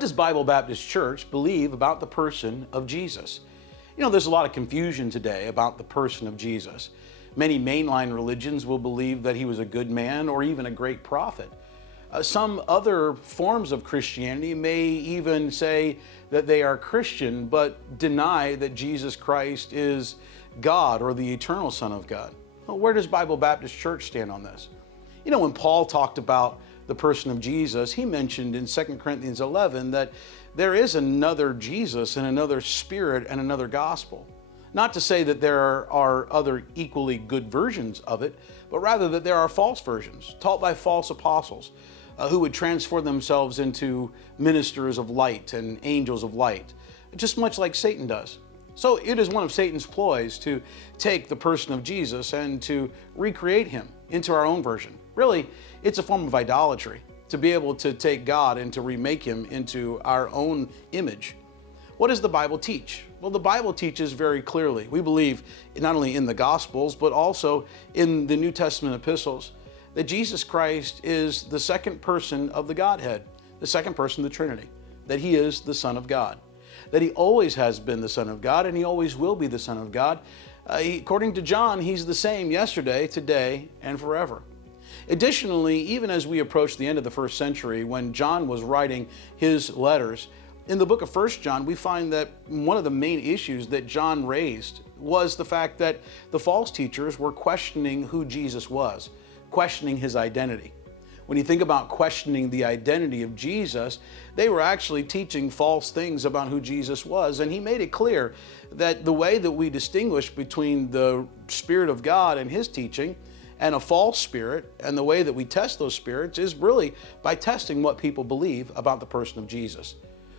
What does Bible Baptist Church believe about the person of Jesus? You know, there's a lot of confusion today about the person of Jesus. Many mainline religions will believe that he was a good man or even a great prophet. Some other forms of Christianity may even say that they are Christian, but deny that Jesus Christ is God or the eternal Son of God. Well, where does Bible Baptist Church stand on this? You know, when Paul talked about the person of Jesus, he mentioned in 2 Corinthians 11 that there is another Jesus and another Spirit and another gospel. Not to say that there are other equally good versions of it, but rather that there are false versions taught by false apostles who would transform themselves into ministers of light and angels of light, just much like Satan does. So it is one of Satan's ploys to take the person of Jesus and to recreate him into our own version. Really, it's a form of idolatry to be able to take God and to remake him into our own image. What does the Bible teach? Well, the Bible teaches very clearly. We believe not only in the Gospels, but also in the New Testament epistles, that Jesus Christ is the second person of the Godhead, the second person of the Trinity, that he is the Son of God, that he always has been the Son of God and he always will be the Son of God. According to John, he's the same yesterday, today, and forever. Additionally, even as we approach the end of the first century, when John was writing his letters, in the book of 1 John, we find that one of the main issues that John raised was the fact that the false teachers were questioning who Jesus was, questioning his identity. When you think about questioning the identity of Jesus, they were actually teaching false things about who Jesus was. And he made it clear that the way that we distinguish between the Spirit of God and his teaching and a false spirit, and the way that we test those spirits is really by testing what people believe about the person of Jesus.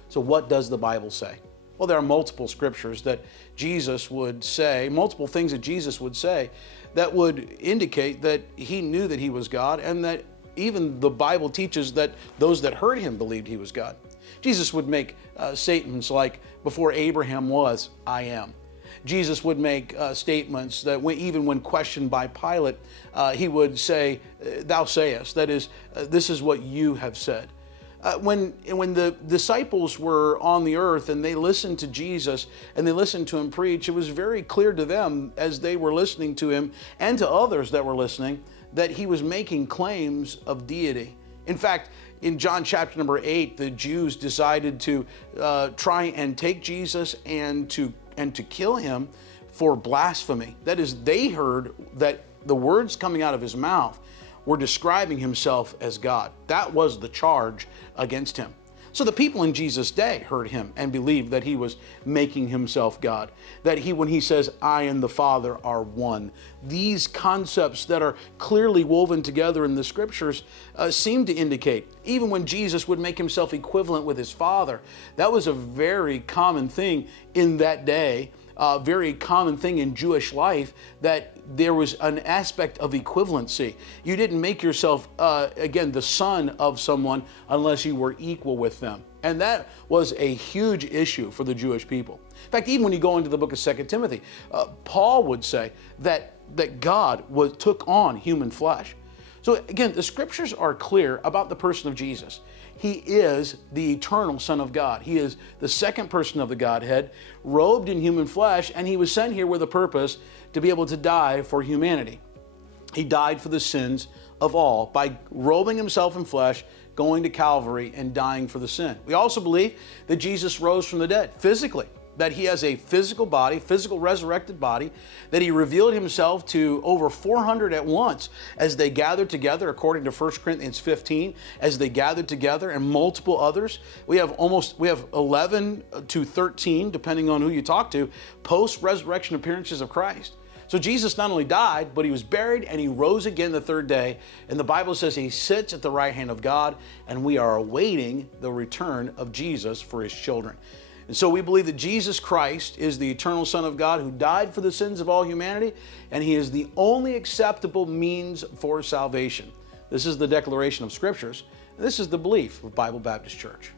So what does the Bible say? Well, there are multiple scriptures that Jesus would say, multiple things that Jesus would say that would indicate that he knew that he was God, and that even the Bible teaches that those that heard him believed he was God. Jesus would make statements like, before Abraham was, I am. Jesus would make statements that even when questioned by Pilate, he would say, thou sayest, that is, this is what you have said. When the disciples were on the earth and they listened to Jesus and they listened to him preach, it was very clear to them as they were listening to him and to others that were listening that he was making claims of deity. In fact, in John chapter number 8, the Jews decided to try and take Jesus and to kill him for blasphemy. That is, they heard that the words coming out of his mouth were describing himself as God. That was the charge against him. So the people in Jesus' day heard him and believed that he was making himself God. That when he says, I and the Father are one. These concepts that are clearly woven together in the scriptures seem to indicate, even when Jesus would make himself equivalent with his Father, that was a very common thing in that day. Very common thing in Jewish life, that there was an aspect of equivalency. You didn't make yourself, again, the son of someone unless you were equal with them. And that was a huge issue for the Jewish people. In fact, even when you go into the book of 2 Timothy, Paul would say that God took on human flesh. So again, the scriptures are clear about the person of Jesus. He is the eternal Son of God. He is the second person of the Godhead, robed in human flesh, and he was sent here with a purpose to be able to die for humanity. He died for the sins of all by robing himself in flesh, going to Calvary and dying for the sin. We also believe that Jesus rose from the dead physically, that he has a physical body, physical resurrected body, that he revealed himself to over 400 at once as they gathered together, according to 1 Corinthians 15, as they gathered together, and multiple others. We have 11 to 13, depending on who you talk to, post-resurrection appearances of Christ. So Jesus not only died, but he was buried and he rose again the third day. And the Bible says he sits at the right hand of God, and we are awaiting the return of Jesus for his children. And so we believe that Jesus Christ is the eternal Son of God who died for the sins of all humanity, and he is the only acceptable means for salvation. This is the declaration of scriptures, and this is the belief of Bible Baptist Church.